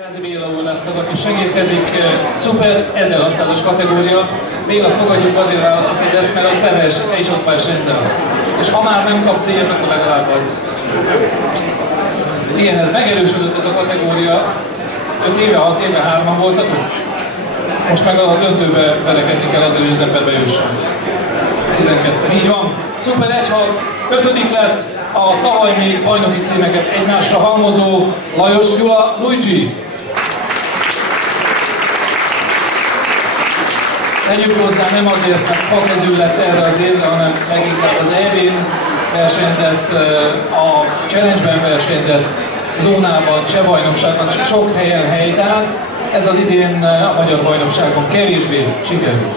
Gázi Béla úr lesz az, aki segítkezik. Szuper 1600-as kategória. Béla, fogadjuk, azért választottuk ezt, mert te is ott versenyzel. És ha már nem kapsz díjat, akkor legalább vagy. Igen, ez megerősödött ez a kategória. 5 éve, 6 éve, 3-an voltatok. Most meg a döntőbe verekedni kell azért, hogy az ember bejusson. 12. Így van. Szuper 1-6. 5. lett a tavaly még bajnoki címeket egymásra halmozó Lajos Gyula Luigi. Tegyük hozzá, nem azért, mert fakezül lett erre az évre, hanem leginkább az EB-n versenyzett, a Challenge-ben versenyzett, zónában, cseh bajnokságban, sok helyen helytált. Ez az idén a magyar bajnokságon kevésbé sikerült.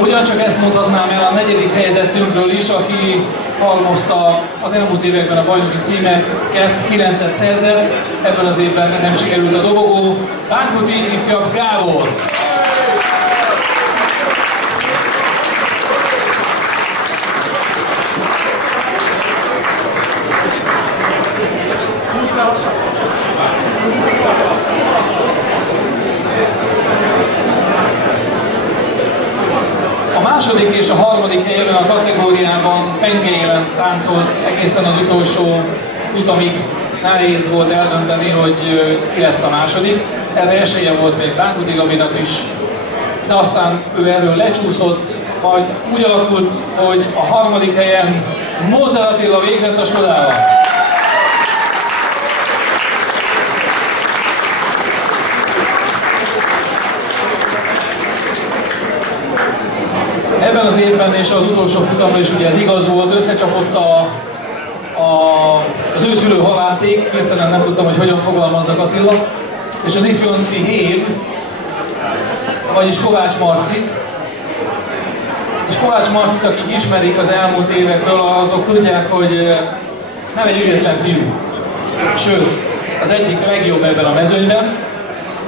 Ugyancsak ezt mondhatnám el a 4. helyezettünkről is, aki halmozta az elmúlt években a bajnoki címeket, 9-et szerzett, ebben az évben nem sikerült a dobogó. Bánkuti ifjabb Gábor. A második és a harmadik helyen a kategóriában Penge élen táncolt egészen az utolsó utamig. Nehéz volt eldönteni, hogy ki lesz a második. Erre esélye volt még Bánkuti Gabinak is, de aztán ő erről lecsúszott, majd úgy alakult, hogy a harmadik helyen Mózer Attila végzett a Skodával. Ebben az évben és az utolsó futamra is ugye ez igaz volt, összecsapott az őszülő halálték, hirtelen nem tudtam, hogy hogyan fogalmazzak Attila, és az ifjonti hév, vagyis Kovács Marci. És Kovács Marcit, akik ismerik az elmúlt évekről, azok tudják, hogy nem egy ügyetlen fiú. Sőt, az egyik legjobb ebben a mezőnyben.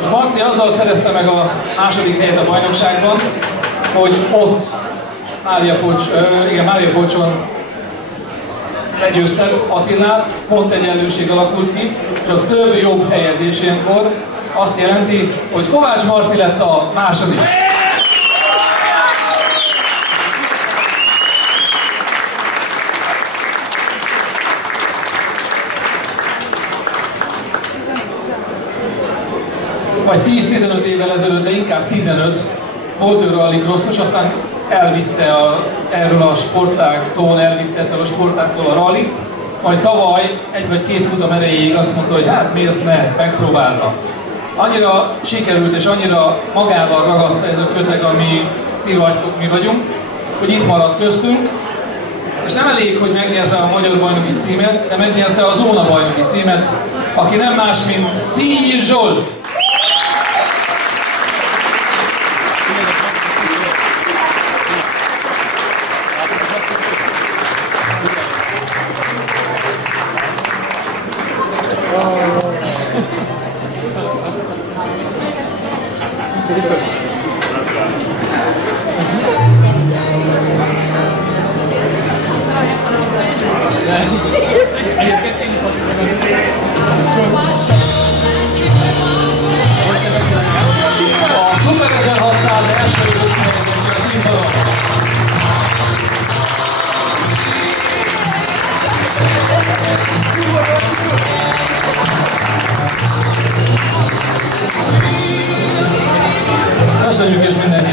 És Marci azzal szerezte meg a második helyet a bajnokságban, hogy ott Mária Polcson legyőztet Attilát, pont egyenlőség alakult ki, és a több jobb helyezés ilyenkor azt jelenti, hogy Kovács Marci lett a második. Vagy 10-15 évvel ezelőtt, de inkább 15, volt ő rallycrossos, aztán elvitte ettől a sportáktól a rally, majd tavaly 1 vagy 2 futam erejéig azt mondta, hogy hát miért ne, megpróbálta. Annyira sikerült és annyira magával ragadta ez a közeg, ami ti vagytok, mi vagyunk, hogy itt maradt köztünk, és nem elég, hogy megnyerte a magyar bajnoki címet, de megnyerte a zóna bajnoki címet, aki nem más, mint Színyi Zsolt. A Szuper 1600 első rögtönhetően a színpadon. Köszönjük és mindenki!